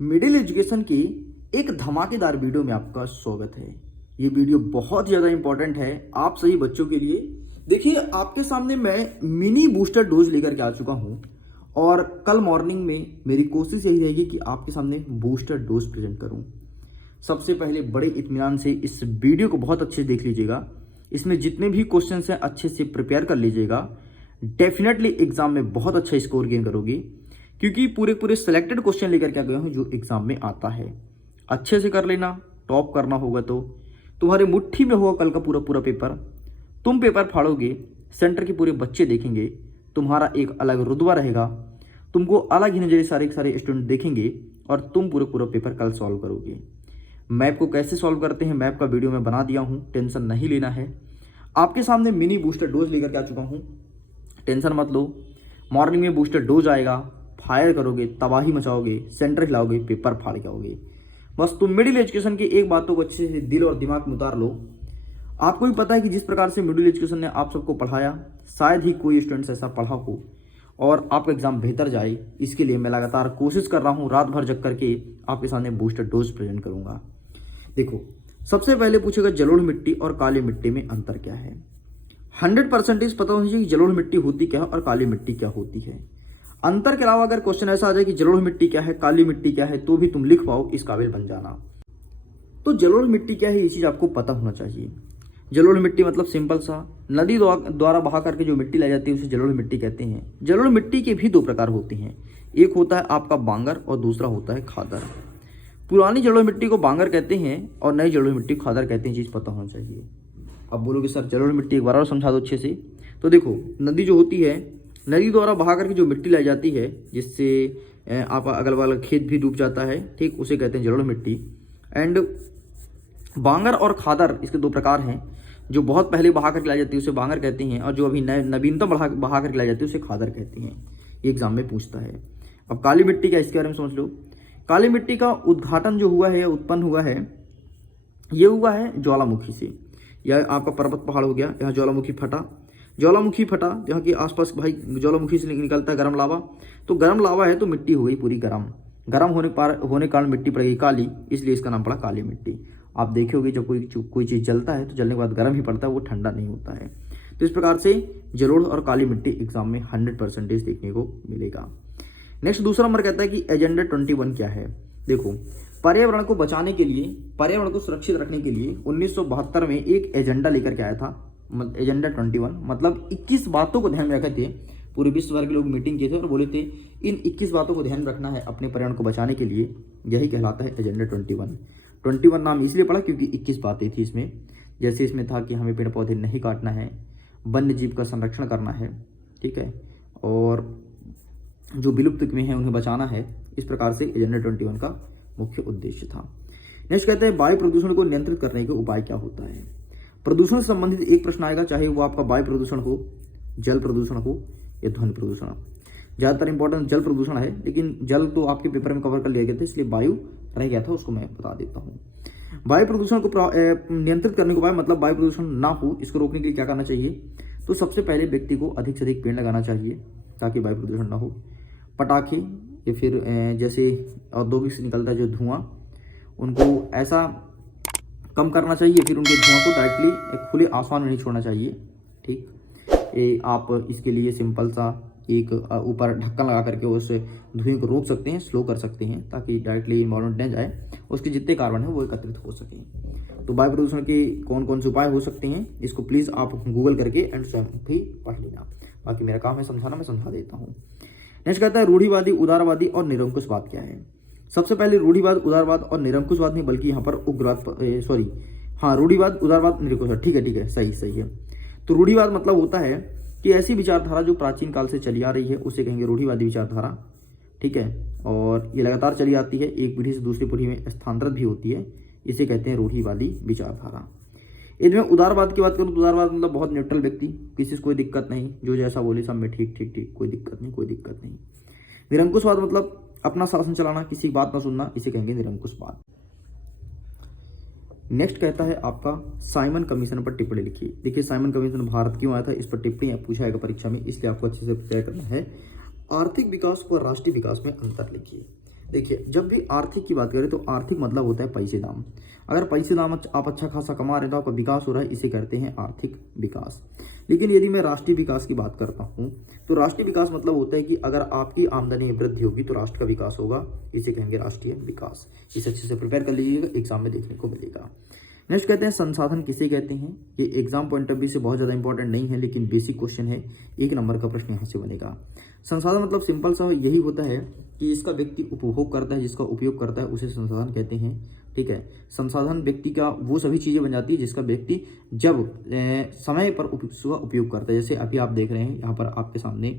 Middle education की एक धमाकेदार वीडियो में आपका स्वागत है। ये वीडियो बहुत ज़्यादा इंपॉर्टेंट है आप सभी बच्चों के लिए। देखिए, आपके सामने मैं मिनी बूस्टर डोज लेकर के आ चुका हूँ और कल मॉर्निंग में मेरी कोशिश यही रहेगी कि आपके सामने बूस्टर डोज प्रेजेंट करूँ। सबसे पहले बड़े इत्मीनान से इस वीडियो को बहुत अच्छे से देख लीजिएगा। इसमें जितने भी क्वेश्चन हैं अच्छे से प्रिपेयर कर लीजिएगा। डेफिनेटली एग्जाम में बहुत अच्छा स्कोर गेन करोगे, क्योंकि पूरे सेलेक्टेड क्वेश्चन लेकर के आ गया हूँ जो एग्जाम में आता है। अच्छे से कर लेना, टॉप करना होगा तो तुम्हारे मुट्ठी में होगा कल का पूरा पेपर। तुम पेपर फाड़ोगे, सेंटर के पूरे बच्चे देखेंगे, तुम्हारा एक अलग रुतबा रहेगा, तुमको अलग ही नजरिए सारे स्टूडेंट देखेंगे और तुम पूरा पेपर कल सॉल्व करोगे। मैप को कैसे सॉल्व करते हैं मैप का वीडियो मैं बना दिया हूँ, टेंशन नहीं लेना है। आपके सामने मिनी बूस्टर डोज लेकर के आ चुका हूँ, टेंशन मत लो। मॉर्निंग में बूस्टर डोज आएगा, फायर करोगे, तबाही मचाओगे, सेंटर हिलाओगे, पेपर फाड़ के आओगे। बस तुम मिडिल एजुकेशन की एक बातों को अच्छे से दिल और दिमाग में उतार लो। आपको भी पता है कि जिस प्रकार से मिडिल एजुकेशन ने आप सबको पढ़ाया, शायद ही कोई स्टूडेंट्स ऐसा पढ़ा हो और आपका एग्जाम बेहतर जाए। इसके लिए मैं लगातार कोशिश कर रहा हूँ, रात भर जग करके आपके सामने बूस्टर डोज प्रेजेंट करूंगा। देखो, सबसे पहले पूछेगा जलोढ़ मिट्टी और काली मिट्टी में अंतर क्या है। 100% पता होनी चाहिए कि जलोढ़ मिट्टी होती क्या है और काली मिट्टी क्या होती है। अंतर के अलावा अगर क्वेश्चन ऐसा आ जाए कि जलोढ़ मिट्टी क्या है, काली मिट्टी क्या है, तो भी तुम लिख पाओ, इस काबिल बन जाना। तो जलोढ़ मिट्टी क्या है ये चीज आपको पता होना चाहिए। जलोढ़ मिट्टी मतलब सिंपल सा, नदी द्वारा बहा करके जो मिट्टी लाई जाती है उसे जलोढ़ मिट्टी कहते हैं। जलोढ़ मिट्टी के भी दो प्रकार होते हैं, एक होता है आपका बांगर और दूसरा होता है खादर। पुरानी जलोढ़ मिट्टी को बांगर कहते हैं और नई जलोढ़ मिट्टी को खादर कहते हैं, चीज पता होना चाहिए। अब बोलोगे सर जलोढ़ मिट्टी एक बार और समझा दो अच्छे से। तो देखो, नदी जो होती है, नदी द्वारा बहा करके जो मिट्टी लाई जाती है जिससे आप अगल बगल खेत भी डूब जाता है, ठीक, उसे कहते हैं जलोढ़ मिट्टी। एंड बांगर और खादर इसके दो प्रकार हैं। जो बहुत पहले बहा करके लाई जाती है उसे बांगर कहते हैं और जो अभी नवीनतम बहा करके लाई जाती है उसे खादर कहते हैं। ये एग्जाम में पूछता है। अब काली मिट्टी क्या, इसके बारे में समझ लो। काली मिट्टी का उद्घाटन जो हुआ है, उत्पन्न हुआ है, ये हुआ है ज्वालामुखी से। यह आपका पर्वत पहाड़ हो गया, यहाँ ज्वालामुखी फटा, यहाँ के आसपास भाई ज्वालामुखी से निकलता है गर्म लावा। तो गर्म लावा है तो मिट्टी हो गई पूरी गर्म होने कारण मिट्टी पड़ गई काली, इसलिए इसका नाम पड़ा काली मिट्टी। आप देखोगे जब कोई चीज़ जलता है तो जलने के बाद गर्म ही पड़ता है, वो ठंडा नहीं होता है। तो इस प्रकार से जलोढ़ और काली मिट्टी एग्जाम में 100% देखने को मिलेगा। नेक्स्ट दूसरा नंबर कहता है कि एजेंडा 21 क्या है। देखो, पर्यावरण को बचाने के लिए, पर्यावरण को सुरक्षित रखने के लिए 1972 में एक एजेंडा लेकर के आया था, एजेंडा 21। मतलब 21 बातों को ध्यान में रखे थे। पूरे विश्व भर के लोग मीटिंग किए थे और बोले थे इन 21 बातों को ध्यान में रखना है अपने पर्यावरण को बचाने के लिए। यही कहलाता है एजेंडा 21। 21 नाम इसलिए पड़ा क्योंकि 21 बातें थी इसमें। जैसे इसमें था कि हमें पेड़ पौधे नहीं काटना है, वन्य जीव का संरक्षण करना है, ठीक है, और जो विलुप्त हुए हैं उन्हें बचाना है। इस प्रकार से एजेंडा 21 का मुख्य उद्देश्य था। नेक्स्ट कहते हैं वायु प्रदूषण को नियंत्रित करने के उपाय क्या होता है। प्रदूषण से संबंधित एक प्रश्न आएगा, चाहे वो आपका वायु प्रदूषण हो, जल प्रदूषण हो या ध्वनि प्रदूषण। ज़्यादातर इंपॉर्टेंट जल प्रदूषण है, लेकिन जल तो आपके पेपर में कवर कर लिया गया था, इसलिए वायु रह गया था, उसको मैं बता देता हूँ। वायु प्रदूषण को नियंत्रित करने के उपाय मतलब वायु प्रदूषण ना हो, इसको रोकने के लिए क्या करना चाहिए। तो सबसे पहले व्यक्ति को अधिक से अधिक पेड़ लगाना चाहिए ताकि वायु प्रदूषण ना हो। पटाखे या फिर जैसे औद्योगिक से निकलता है जो धुआं, उनको ऐसा कम करना चाहिए, फिर उनके धुआं को डायरेक्टली खुले आसमान में नहीं छोड़ना चाहिए, ठीक। आप इसके लिए सिंपल सा एक ऊपर ढक्कन लगा करके उस धुएं को रोक सकते हैं, स्लो कर सकते हैं, ताकि डायरेक्टली इन्वायरमेंट न जाए, उसके जितने कार्बन है वो एकत्रित हो सकें। तो वायु प्रदूषण के कौन कौन से उपाय हो सकते हैं, इसको प्लीज़ आप गूगल करके एंड स्वयं भी पढ़ लेना। बाकी मेरा काम है समझाना, मैं समझा देता हूँ। नेक्स्ट कहता है रूढ़िवादी, उदारवादी और निरंकुशवाद क्या है। सबसे पहले रूढ़िवाद, उदारवाद और निरंकुशवाद नहीं, बल्कि यहाँ पर रूढ़िवाद, उदारवाद, निरंकुशवाद, ठीक है, सही है। तो रूढ़िवाद मतलब होता है कि ऐसी विचारधारा जो प्राचीन काल से चली आ रही है उसे कहेंगे रूढ़िवादी विचारधारा, ठीक है, और ये लगातार चली आती है, एक पीढ़ी से दूसरी पीढ़ी में स्थानांतरित भी होती है, इसे कहते हैं रूढ़िवादी विचारधारा। इनमें उदारवाद की बात करूँ तो उदारवाद मतलब बहुत न्यूट्रल व्यक्ति, किसी से कोई दिक्कत नहीं, जो जैसा बोले सब में ठीक, कोई दिक्कत नहीं। निरंकुशवाद मतलब अपना शासन चलाना, किसी की बात ना सुनना, इसे कहेंगे निरंकुशवाद। नेक्स्ट कहता है आपका साइमन कमीशन पर टिप्पणी लिखिए। देखिए, साइमन कमीशन भारत क्यों आया था, इस पर टिप्पणी पूछा जाएगा परीक्षा में, इसलिए आपको अच्छे से तय करना है। आर्थिक विकास और राष्ट्रीय विकास में अंतर लिखिए। देखिए, जब भी आर्थिक की बात करें तो आर्थिक मतलब होता है पैसे दाम। अगर पैसे दाम आप अच्छा खासा कमा रहे हो तो आपका विकास हो रहा है, इसे कहते हैं आर्थिक विकास। लेकिन यदि मैं राष्ट्रीय विकास की बात करता हूँ तो राष्ट्रीय विकास मतलब होता है कि अगर आपकी आमदनी में वृद्धि होगी तो राष्ट्र का विकास होगा, इसे कहेंगे राष्ट्रीय विकास। इसे अच्छे से प्रिपेयर कर लीजिएगा, एग्जाम में देखने को मिलेगा। नेक्स्ट कहते हैं संसाधन किसे कहते हैं। ये एग्जाम पॉइंट ऑफ व्यू से बहुत ज़्यादा इंपॉर्टेंट नहीं है, लेकिन बेसिक क्वेश्चन है, 1 नंबर का प्रश्न यहाँ से बनेगा। संसाधन मतलब सिंपल सा यही होता है कि जिसका व्यक्ति उपभोग करता है, जिसका उपयोग करता है, उसे संसाधन कहते हैं। ठीक है, संसाधन व्यक्ति का वो सभी चीज़ें बन जाती है जिसका व्यक्ति जब समय पर उसका उपयोग करता है। जैसे अभी आप देख रहे हैं यहाँ पर आपके सामने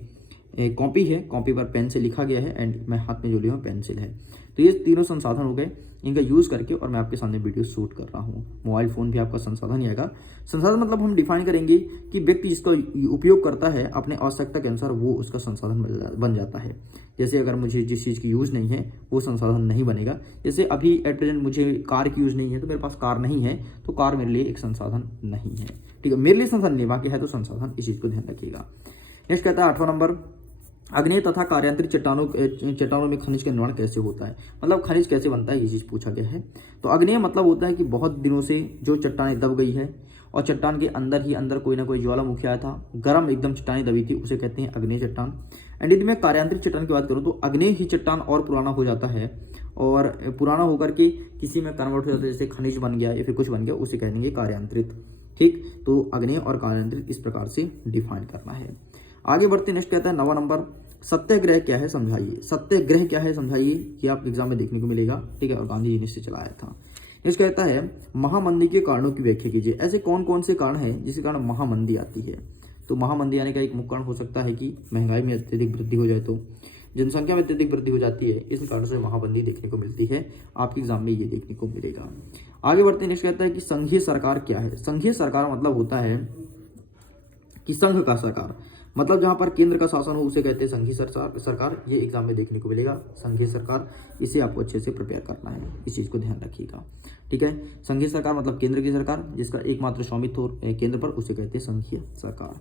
कॉपी है, कॉपी पर पेन से लिखा गया है एंड मैं हाथ में जो लिया हूँ पेंसिल है। तो ये तीनों संसाधन हो गए, इनका यूज़ करके और मैं आपके सामने वीडियो शूट कर रहा हूँ। मोबाइल फ़ोन भी आपका संसाधन ही आएगा। संसाधन मतलब हम डिफाइन करेंगे कि व्यक्ति जिसका उपयोग करता है अपने आवश्यकता के अनुसार वो उसका संसाधन बन जाता है। जैसे अगर मुझे जिस चीज़ की यूज़ नहीं है वो संसाधन नहीं बनेगा। जैसे अभी एट प्रेजेंट मुझे कार की यूज़ नहीं है तो मेरे पास कार नहीं है, तो कार मेरे लिए एक संसाधन नहीं है। ठीक है, मेरे लिए संसाधन नहीं, बाकी है तो संसाधन, इस चीज़ को ध्यान रखिएगा। नेक्स्ट कहता है 8वां नंबर, अग्नेय तथा कार्यांतरित चट्टानों में खनिज का निर्माण कैसे होता है। मतलब खनिज कैसे बनता है, ये चीज़ पूछा गया है। तो अग्नेय मतलब होता है कि बहुत दिनों से जो चट्टानें दब गई है और चट्टान के अंदर ही अंदर कोई ना कोई ज्वालामुखी आया था, गर्म एकदम चट्टानें दबी थी, उसे कहते हैं अग्नेय चट्टान। एंड यदि मैं कार्यांतरित चट्टान की बात करूँ तो अग्नेय ही चट्टान और पुराना हो जाता है और पुराना होकर के किसी में कन्वर्ट हो जाता है, जैसे खनिज बन गया या फिर कुछ बन गया, उसे कहेंगे कार्यांतरित। ठीक, तो अग्नेय और कार्यांतरित इस प्रकार से डिफाइन करना है। आगे बढ़ते नेक्स्ट कहता है 9वां नंबर, सत्याग्रह क्या है समझाइए। सत्याग्रह क्या है समझाइए, ये आपके एग्जाम में देखने को मिलेगा। ठीक है, और गांधी जी ने इसे चलाया था। नेक्स्ट कहता है महामंदी के कारणों की व्याख्या कीजिए। ऐसे कौन कौन से कारण हैं जिसके कारण महामंदी आती है। तो महामंदी आने का एक मुख्य कारण हो सकता है कि महंगाई में अत्यधिक वृद्धि हो जाए, तो जनसंख्या में अत्यधिक वृद्धि हो जाती है, इस कारण से महामंदी देखने को मिलती है। आपके एग्जाम में ये देखने को मिलेगा। आगे बढ़ते नेक्स्ट कहता है कि संघीय सरकार क्या है। संघीय सरकार मतलब होता है कि संघ का सरकार, मतलब जहाँ पर केंद्र का शासन हो उसे कहते हैं संघीय सरकार। ये एग्जाम में देखने को मिलेगा, संघीय सरकार। इसे आपको अच्छे से प्रिपेयर करना है, इस चीज़ को ध्यान रखिएगा। ठीक है, संघीय सरकार मतलब केंद्र की सरकार, जिसका एकमात्र स्वामित्व हो केंद्र पर, उसे कहते हैं संघीय सरकार।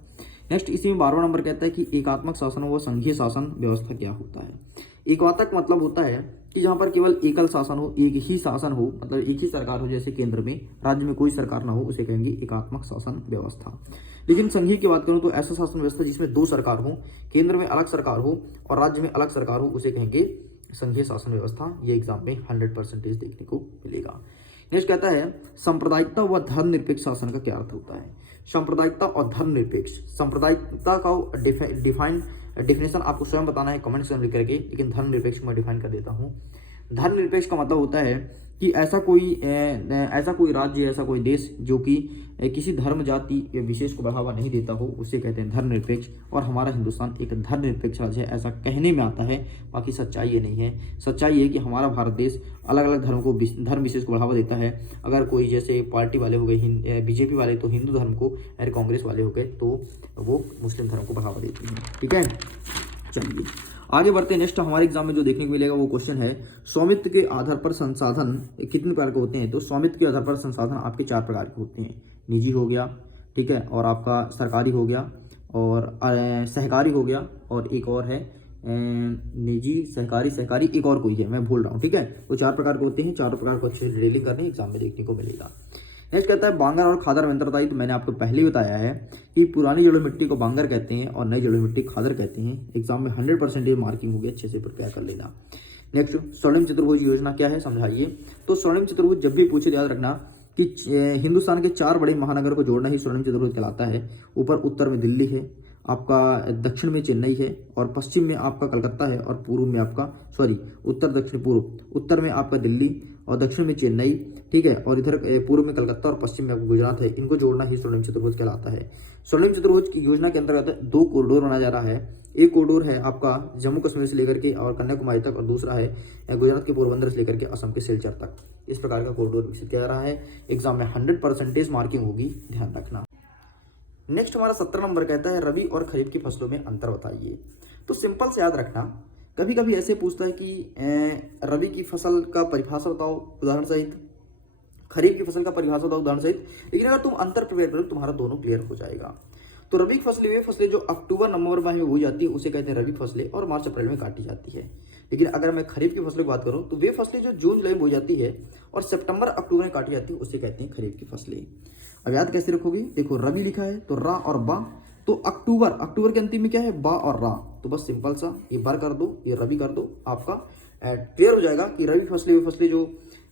नेक्स्ट इसी में 12वां नंबर कहता है कि एकात्मक शासन व संघीय शासन व्यवस्था क्या होता है। एकात्मक मतलब होता है कि जहाँ पर केवल एकल शासन हो, एक ही शासन हो, मतलब एक ही सरकार हो, जैसे केंद्र में, राज्य में कोई सरकार ना हो, उसे कहेंगे एकात्मक शासन व्यवस्था। लेकिन संघीय की बात करूं तो ऐसा शासन व्यवस्था जिसमें 2 सरकार हो, केंद्र में अलग सरकार हो और राज्य में अलग सरकार हो, उसे कहेंगे संघीय शासन व्यवस्था। ये एग्जाम में 100% देखने को मिलेगा। नेक्स्ट कहता है सांप्रदायिकता व धर्मनिरपेक्ष शासन का क्या अर्थ होता है। सांप्रदायिकता और धर्मनिरपेक्ष, सांप्रदायिकता का डिफिनेशन आपको स्वयं बताना है कमेंट में लिख करके, लेकिन धर्मनिरपेक्ष मैं डिफाइन कर देता हूँ। धर्मनिरपेक्ष का मतलब होता है कि ऐसा कोई राज्य, ऐसा कोई देश जो कि किसी धर्म जाति या विशेष को बढ़ावा नहीं देता हो, उसे कहते हैं धर्मनिरपेक्ष। और हमारा हिंदुस्तान एक धर्मनिरपेक्ष राज्य है, ऐसा कहने में आता है, बाकी सच्चाई ये नहीं है। सच्चाई ये है कि हमारा भारत देश अलग अलग धर्म विशेष को बढ़ावा देता है। अगर कोई जैसे पार्टी वाले हो गए बीजेपी वाले तो हिंदू धर्म को, और कांग्रेस वाले हो गए तो वो मुस्लिम धर्म को बढ़ावा देती हैं। ठीक है, चलिए आगे बढ़ते हैं। नेक्स्ट हमारे एग्जाम में जो देखने को मिलेगा वो क्वेश्चन है स्वामित्व के आधार पर संसाधन कितने प्रकार के होते हैं। तो स्वामित्व के आधार पर संसाधन आपके 4 प्रकार के होते हैं। निजी हो गया, ठीक है, और आपका सरकारी हो गया, और सहकारी हो गया, और एक और है निजी, सहकारी एक और कोई है, मैं भूल रहा हूँ। ठीक है, तो 4 प्रकार के होते हैं। 4 प्रकार को अच्छे से डिटेलिंग करने एग्जाम में देखने को मिलेगा। नेक्स्ट कहता है बांगर और खादर में अंतर बताइए। तो मैंने आपको पहले ही बताया है कि पुरानी जलोढ़ मिट्टी को बांगर कहते हैं और नई जलोढ़ मिट्टी खादर कहते हैं। एग्जाम में 100% मार्किंग होगी, अच्छे से प्रिपेयर कर लेना। नेक्स्ट स्वर्णिम चतुर्भुज योजना क्या है समझाइए। तो स्वर्णिम चतुर्भुज जब भी पूछे याद रखना कि हिंदुस्तान के 4 बड़े महानगर को जोड़ना ही स्वर्णिम चतुर्भुज कहलाता है। ऊपर उत्तर में दिल्ली है, आपका दक्षिण में चेन्नई है, और पश्चिम में आपका कलकत्ता है, और पूर्व में आपका उत्तर दक्षिण पूर्व, उत्तर में आपका दिल्ली और दक्षिण में चेन्नई, ठीक है, और इधर पूर्व में कलकत्ता और पश्चिम में आपको गुजरात है। इनको जोड़ना ही स्वर्णिम चतुर्भुज कहलाता है। स्वर्णिम चतुर्भुज की योजना के अंतर्गत 2 कॉरिडोर बनाया जा रहा है। एक कॉरिडोर है आपका जम्मू कश्मीर से लेकर के और कन्याकुमारी तक, और दूसरा है गुजरात के पोरबंदर से लेकर के असम के सिलचर तक। इस प्रकार का कॉरिडोर विकसित किया जा रहा है। एग्जाम में 100% मार्किंग होगी, ध्यान रखना। नेक्स्ट हमारा 17 नंबर कहता है रबी और खरीफ की फसलों में अंतर बताइए। तो सिंपल से याद रखना, कभी कभी ऐसे पूछता है कि रबी की फसल का परिभाषा बताओ उदाहरण सहित, खरीफ की फसल का परिभाषा बताओ उदाहरण सहित। लेकिन अगर तुम अंतर प्रिपेयर करो तुम्हारा दोनों क्लियर हो जाएगा। तो रबी की फसलें वे फसलें जो अक्टूबर नवंबर में हो जाती है उसे कहते हैं रबी फसलें, और मार्च अप्रैल में काटी जाती है। लेकिन अगर मैं खरीफ की फसलों की बात करूं तो वे फसलें जो जून जुलाई में बोई जाती है और सितंबर अक्टूबर में काटी जाती है उसे कहते हैं खरीफ की फसलें। अब याद कैसे रखोगे, देखो रबी लिखा है तो रा और बा, तो अक्टूबर, अक्टूबर के अंतिम में क्या है, बा और रा, तो बस सिंपल सा ये बर कर दो, ये रबी कर दो, आपका क्लियर हो जाएगा कि रबी फसलें वे फसलें जो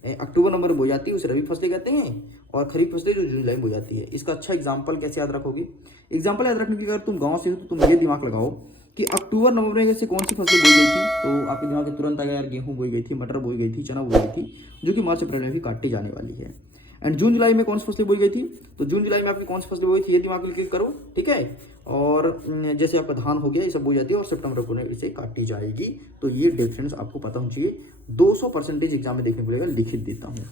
अक्टूबर नवंबर में बोई जाती है उसे रबी फसलें कहते हैं, और खरीफ फसलें जो जून जुलाई में बोई जाती है। इसका अच्छा एग्जाम्पल कैसे याद रखोगे, एग्जाम्पल याद रखने के लिए अगर तुम गाँव से हो तो तुम ये दिमाग लगाओ कि अक्टूबर नवंबर में जैसे कौन सी फसलें बोई गई थी, तो आपके दिमाग में तुरंत आ गया यार गेहूं बोई गई थी, मटर बोई गई थी, चना बोई गई थी, जो कि मार्च अप्रैल में भी काटी जाने वाली है। एंड जून जुलाई में कौन सी फसलें बोई गई थी, तो जून जुलाई में आपकी कौन सी फसलें बोई थी ये दिमाग में क्लिक करो, ठीक है। और जैसे आपका धान हो गया ये सब बोई जाती है और सितंबर अक्टूबर में इसे काटी जाएगी। तो ये डिफरेंस आपको पता होना चाहिए, 200% एग्जाम में देखने को मिलेगा, लिखित देता हूँ।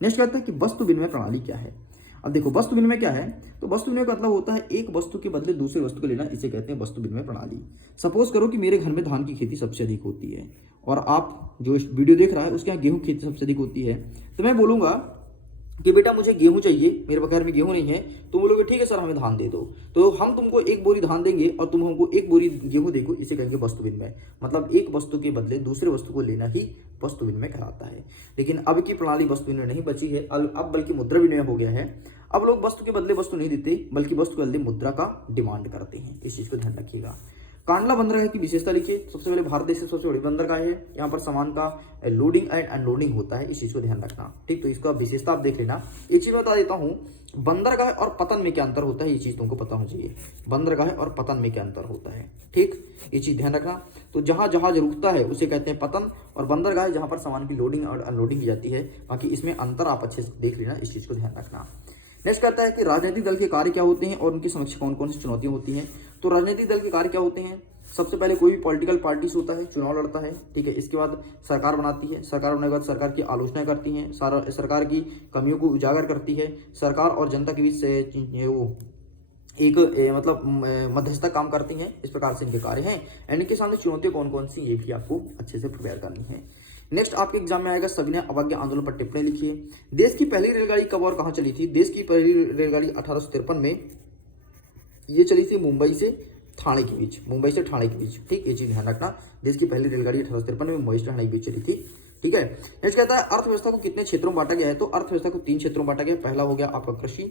नेक्स्ट कहता है कि वस्तु विनिमय प्रणाली क्या है। अब देखो वस्तु विनिमय क्या है, तो वस्तु विनिमय का मतलब होता है एक वस्तु के बदले दूसरे वस्तु को लेना, इसे कहते हैं वस्तु विनिमय प्रणाली। सपोज करो कि मेरे घर में धान की खेती सबसे अधिक होती है और आप जो वीडियो देख रहा है उसके यहाँ गेहूं की खेती सबसे अधिक होती है, तो मैं बोलूंगा कि बेटा मुझे गेहूं चाहिए, मेरे घर में गेहूं नहीं है, तुम बोलोगे ठीक है सर हमें धान दे दो, तो हम तुमको एक बोरी धान देंगे और तुम हमको एक बोरी गेहूं देखो, इसे कहेंगे वस्तु विनिमय। मतलब एक वस्तु के बदले दूसरे वस्तु को लेना ही वस्तु विनिमय कहलाता है। लेकिन अब की प्रणाली वस्तु विनिमय नहीं बची है, अब बल्कि मुद्रा विनिमय हो गया है। अब लोग वस्तु के बदले वस्तु नहीं देते बल्कि वस्तु के बदले मुद्रा का डिमांड करते हैं, इस चीज को ध्यान रखिएगा। कांडला बंदरगाह की विशेषता लिखिए, सबसे पहले भारत देश से सबसे बड़ी बंदरगाह है, यहाँ पर सामान का लोडिंग एंड अनलोडिंग होता है, इस चीज को ध्यान रखना, ठीक। तो इसका विशेषता आप देख लेना। एक चीज बता देता हूँ, बंदरगाह और पतन में क्या अंतर होता है ये चीज तुमको पता होना चाहिए, बंदरगाह और पतन में क्या अंतर होता है, ठीक, ये चीज ध्यान रखना। तो जहां जहाज रुकता है उसे कहते हैं पतन, और बंदरगाह जहां पर सामान की लोडिंग और अनलोडिंग की जाती है, बाकी इसमें अंतर आप अच्छे से देख लेना, इस चीज को ध्यान रखना। नेक्स्ट कहता है कि राजनीतिक दल के कार्य क्या होते हैं और उनकी समक्ष कौन कौन सी चुनौतियां होती हैं। तो राजनीतिक दल के कार्य क्या होते हैं, सबसे पहले कोई भी पॉलिटिकल पार्टीज होता है चुनाव लड़ता है, ठीक है। इसके बाद सरकार बनाती है, सरकार बनने के बाद सरकार की आलोचना करती है, सरकार की कमियों को उजागर करती है, सरकार और जनता के बीच वो एक मतलब मध्यस्थता काम करती हैं, इस प्रकार से इनके कार्य हैं। एंड इनके सामने चुनौतियां कौन कौन सी ये भी आपको अच्छे से प्रिपेयर करनी है। नेक्स्ट आपके एग्जाम में आएगा सविनय अवज्ञा आंदोलन पर टिप्पणी लिखिए। देश की पहली रेलगाड़ी कब और कहाँ चली थी, देश की पहली रेलगाड़ी 1853 में ये चली थी मुंबई से ठाणे के बीच, मुंबई से ठाणे के बीच, ठीक, ये चीज ध्यान रखना। देश की पहली रेलगाड़ी 1853 में मुंबई से ठाणे के बीच चली थी, ठीक है। नेक्स्ट कहता है अर्थव्यवस्था को कितने क्षेत्रों में बांटा गया है, तो अर्थव्यवस्था को 3 क्षेत्रों में बांटा गया। पहला हो गया आपका कृषि,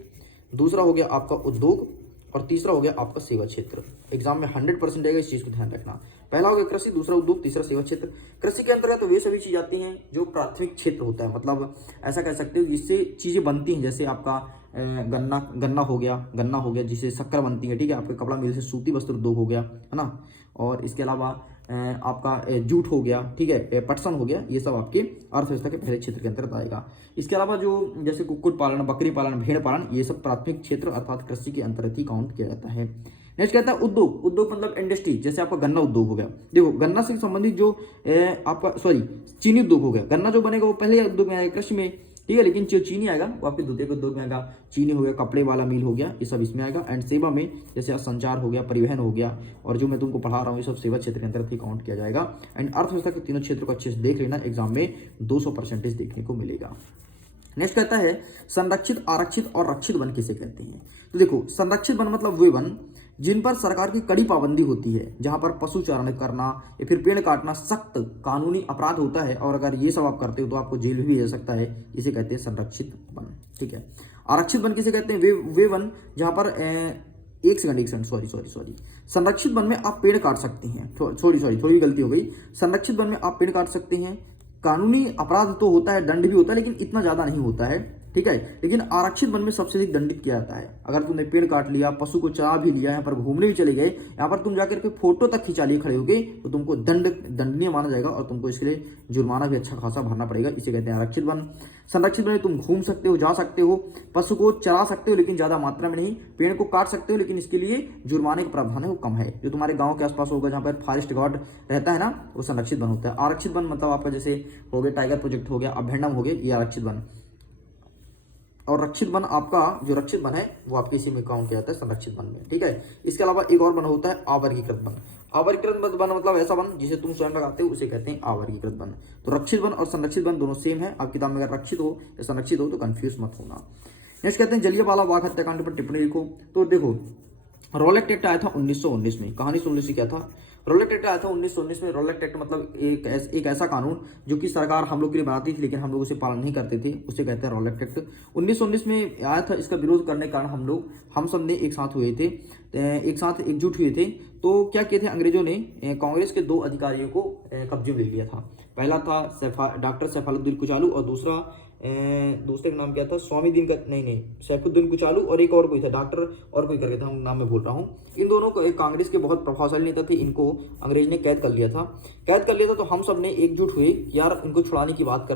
दूसरा हो गया आपका उद्योग और तीसरा हो गया आपका सेवा क्षेत्र। एग्जाम में 100% आएगा, इस चीज को ध्यान रखना। पहला हो गया कृषि, दूसरा उद्योग, तीसरा सेवा क्षेत्र। कृषि के अंतर्गत तो वे सभी चीज आती हैं जो प्राथमिक क्षेत्र होता है, मतलब ऐसा कह सकते हो जिससे चीजें बनती हैं, जैसे आपका गन्ना हो गया जिससे शक्कर बनती है, ठीक है। आपके कपड़ा मिल से सूती वस्त्र उद्योग हो गया, है ना। और इसके अलावा आपका जूट हो गया, ठीक है, पटसन हो गया, ये सब आपके अर्थव्यवस्था के पहले क्षेत्र के अंतर्गत आएगा। इसके अलावा जो जैसे कुक्कुट पालन, बकरी पालन, भेड़ पालन, ये सब प्राथमिक क्षेत्र अर्थात कृषि के अंतर्गत ही काउंट किया जाता है। नेक्स्ट कहता है उद्योग, उद्योग मतलब इंडस्ट्री, जैसे आपका गन्ना उद्योग हो गया। देखो गन्ना से संबंधित जो आपका चीनी उद्योग हो गया, गन्ना जो बनेगा वो पहले उद्योग में आएगा, कृषि में, ठीक है। लेकिन जो चीनी आएगा वो आपके द्वितीयक उद्योग में आएगा। चीनी हो गया, कपड़े वाला मिल हो गया, ये सब इसमें आएगा। एंड सेवा में जैसे संचार हो गया, परिवहन हो गया, और जो मैं तुमको पढ़ा रहा हूँ ये सब सेवा क्षेत्र के अंतर्गत ही काउंट किया जाएगा। एंड अर्थव्यवस्था के तीनों क्षेत्रों को अच्छे से देख लेना, एग्जाम में 200% देखने को मिलेगा। नेक्स्ट कहता है संरक्षित, आरक्षित और रक्षित वन किसे कहते हैं। तो देखो संरक्षित वन मतलब वे वन जिन पर सरकार की कड़ी पाबंदी होती है, जहां पर पशु चारण करना या फिर पेड़ काटना सख्त कानूनी अपराध होता है, और अगर ये सब आप करते हो तो आपको जेल भी जा सकता है, इसे कहते हैं संरक्षित वन, ठीक है। आरक्षित वन किसे कहते हैं, वे वन जहां पर एक सेकंड सॉरी संरक्षित वन में आप पेड़ काट सकते हैं, थोड़ी गलती हो गई। संरक्षित वन में आप पेड़ काट सकते हैं, कानूनी अपराध तो होता है, दंड भी होता है, लेकिन इतना ज्यादा नहीं होता है, ठीक है। लेकिन आरक्षित वन में सबसे अधिक दंडित किया जाता है। अगर तुमने पेड़ काट लिया, पशु को चरा भी लिया, यहाँ पर घूमने भी चले गए, यहाँ पर तुम जाकर के फोटो तक खिंचा लिए खड़े होके, तो तुमको दंडनीय माना जाएगा और तुमको इसके लिए जुर्माना भी अच्छा खासा भरना पड़ेगा, इसे कहते हैं आरक्षित वन। संरक्षित वन में तुम घूम सकते हो, जा सकते हो, पशु को चरा सकते हो लेकिन ज्यादा मात्रा में नहीं, पेड़ को काट सकते हो लेकिन इसके लिए जुर्माने का प्रावधान है वो कम है। जो तुम्हारे गाँव के आसपास होगा जहाँ पर फॉरेस्ट गार्ड रहता है ना, वो संरक्षित वन होता है। आरक्षित वन मतलब आपका जैसे हो गया टाइगर प्रोजेक्ट हो गया, अभ्यारण्य हो गया, ये आरक्षित वन। और रक्षित वन आपका जो रक्षित वन है वो आपके इसी में काउंट किया जाता है संरक्षित वन में, ठीक है। इसके अलावा एक और वन होता है आवर्गीकृत वन। आवर्गीकृत वन मतलब ऐसा वन जिसे तुम स्वयं लगाते हो उसे कहते हैं आवर्गीकृत वन। तो रक्षित वन और संरक्षित वन दोनों सेम है। आप किताब में अगर रक्षित हो या संरक्षित हो तो कंफ्यूज मत होना। नेक्स्ट कहते हैं जलियांवाला बाग हत्याकांड पर टिप्पणी लिखो। तो देखो रॉलेट एक्ट आया था 1919 में, कहानी 19 क्या था, रॉलेट एक्ट आया था 1919 में। रॉलेट एक्ट मतलब एक ऐसा कानून जो कि सरकार हम लोग के लिए बनाती थी, लेकिन हम लोग उसे पालन नहीं करते थे, उसे कहते हैं रॉलेट एक्ट। 1919 में आया था। इसका विरोध करने के कारण हम सब ने एक साथ हुए थे, एक साथ एकजुट हुए थे। तो क्या किए थे अंग्रेजों ने, कांग्रेस के 2 अधिकारियों को कब्जे में ले लिया था। पहला था डॉक्टर सैफुद्दीन कुचालू और दूसरे का नाम क्या था, सैफुद्दीन कुचालू, और एक और कोई था डॉक्टर और कोई करके था, हम नाम मैं भूल रहा हूँ। इन दोनों को, एक कांग्रेस के बहुत प्रभावशाली नेता थे, इनको अंग्रेज ने कैद कर लिया था। तो हम सब ने एकजुट हुए, यार इनको छुड़ाने की बात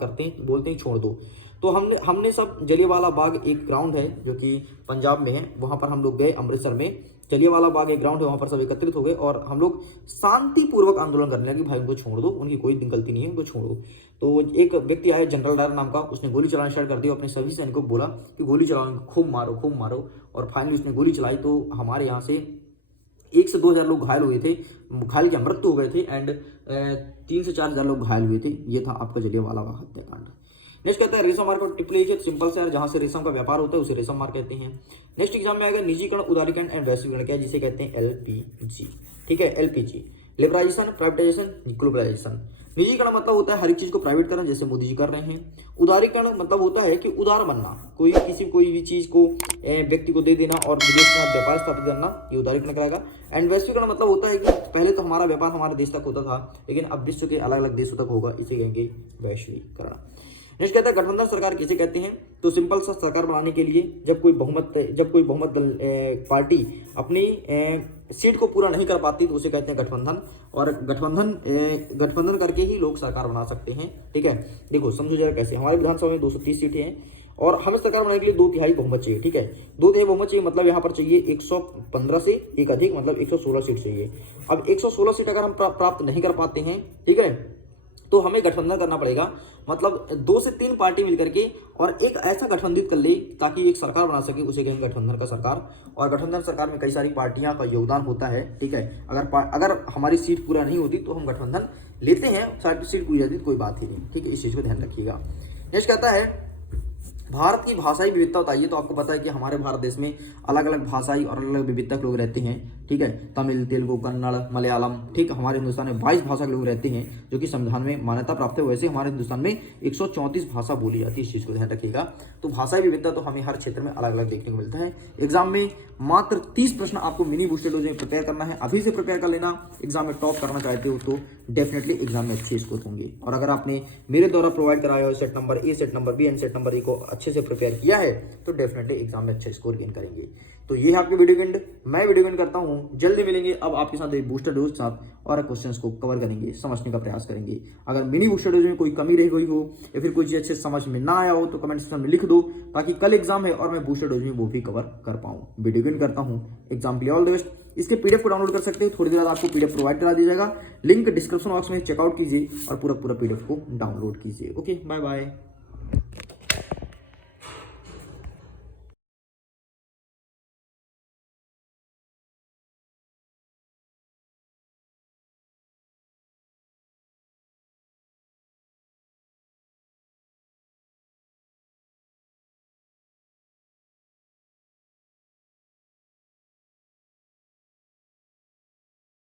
करते हैं, बोलते हैं छोड़ दो। तो हमने सब जलियांवाला बाग, एक ग्राउंड है जो कि पंजाब में है, वहां पर हम लोग गए। अमृतसर में जलियांवाला बाग एक ग्राउंड है, वहां पर सब एकत्रित हो गए और हम लोग शांतिपूर्वक आंदोलन करने लगे। भाई उनको छोड़ दो, उनकी कोई गलती नहीं है, उनको छोड़ो। तो एक व्यक्ति आया जनरल डायर नाम का, उसने गोली चलाना स्टार्ट कर दिया। अपने सभी सैनिकों को बोला कि गोली चलाओ, खूब मारो। और फाइनली उसने गोली चलाई तो हमारे यहाँ से 1 से 2 हज़ार लोग घायल हुए थे, घायल की मृत्यु हो गए थे, एंड 3 से 4 हज़ार लोग घायल हुए थे। ये था आपका जलियांवाला बाग हत्याकांड। नेक्स्ट कहता है रेशम मार्क और टिप्पणी, सिंपल से यार, जहां से रेशम का व्यापार होता है उसे रेशम मार्क कहते हैं। नेक्स्ट एग्जाम में आएगा निजीकरण, उदारीकरण एंड वैश्वीकरण, क्या जिसे कहते हैं LPG। ठीक है, LPG, लिबराइजेशन, प्राइवेटाइजेशन, ग्लोबलाइजेशन। निजीकरण मतलब होता है हर एक चीज को प्राइवेट करना, जैसे मोदी जी कर रहे हैं। उदारीकरण मतलब होता है कि उदार बनना, कोई भी चीज को व्यक्ति को दे देना और विदेश में व्यापार स्थापित करना, ये उदारीकरण कराएगा। एंड वैश्वीकरण मतलब होता है कि पहले तो हमारा व्यापार हमारे देश तक होता था, लेकिन अब विश्व के अलग अलग देशों तक होगा, इसे कहेंगे वैश्वीकरण। नेक्स्ट कहता है गठबंधन सरकार किसे कहते हैं, तो सिंपल सा, सरकार बनाने के लिए जब कोई बहुमत पार्टी अपनी सीट को पूरा नहीं कर पाती तो उसे कहते हैं गठबंधन। और गठबंधन करके ही लोग सरकार बना सकते हैं। ठीक है, देखो समझो जरा कैसे, हमारी विधानसभा में 230 सीटें हैं और हमें सरकार बनाने के लिए 2/3 बहुमत चाहिए। ठीक है, 2/3 बहुमत चाहिए, मतलब यहाँ पर चाहिए 115 से एक अधिक, मतलब 116 सीट चाहिए। अब 116 सीट अगर हम प्राप्त नहीं कर पाते हैं, ठीक है, तो हमें गठबंधन करना पड़ेगा, मतलब 2 से 3 पार्टी मिलकर के और एक ऐसा गठबंधित कर ले ताकि एक सरकार बना सके, उसे कहेंगे गठबंधन का सरकार। और गठबंधन सरकार में कई सारी पार्टियां का योगदान होता है। ठीक है, अगर हमारी सीट पूरा नहीं होती तो हम गठबंधन लेते हैं, सीट पूरी जाती तो कोई बात ही नहीं। ठीक है, इस चीज को ध्यान रखिएगा। नेक्स्ट कहता है भारत की भाषाई विविधता बताइए, तो आपको पता है कि हमारे भारत देश में अलग अलग भाषाई और अलग अलग विविधता के लोग रहते हैं। ठीक है, तमिल, तेलुगु, कन्नड़, मलयालम। ठीक, हमारे हिंदुस्तान में 22 भाषा के लोग रहते हैं जो कि संविधान में मान्यता प्राप्त है। वैसे हमारे हिंदुस्तान में 134 भाषा बोली जाती है, इस चीज़ को ध्यान रखिएगा। तो भाषाई विविधता तो हमें हर क्षेत्र में अलग अलग देखने को मिलता है। एग्जाम में मात्र 30 प्रश्न आपको मिनी बूस्टर डोज में प्रिपेयर करना है, अभी से प्रिपेयर कर लेना। एग्जाम में टॉप करना चाहते हो तो डेफिनेटली एग्जाम में अच्छे स्कोर होंगे। और अगर आपने मेरे द्वारा प्रोवाइड कराया हो set number A, set number B and set number A को अच्छे से प्रिपेयर किया है तो डेफिनेटली एग्जाम में अच्छे स्कोर गेन करेंगे। तो ये है आपके वीडियो गेंड, मैं वीडियो गेंड करता हूँ। जल्दी मिलेंगे अब आपके साथ एक बूस्टर डोज साथ और क्वेश्चंस को कवर करेंगे, समझने का प्रयास करेंगे। अगर मिनी बूस्टर डोज में कोई कमी रह गई हो या फिर कोई चीज अच्छे समझ में ना आया हो तो कमेंट सेक्शन में लिख दो, ताकि कल एग्जाम है और मैं बूस्टर डोज में वो भी कवर कर पाऊँ। वीडियो गेंड करता हूँ, एग्जाम के लिए ऑल द बेस्ट। इसके पीडीएफ को डाउनलोड कर सकते हैं, थोड़ी देर बाद आपको पीडीएफ प्रोवाइड करा दिया जाएगा। लिंक डिस्क्रिप्शन बॉक्स में चेकआउट कीजिए और पूरा पीडीएफ को डाउनलोड कीजिए। Okay, bye bye.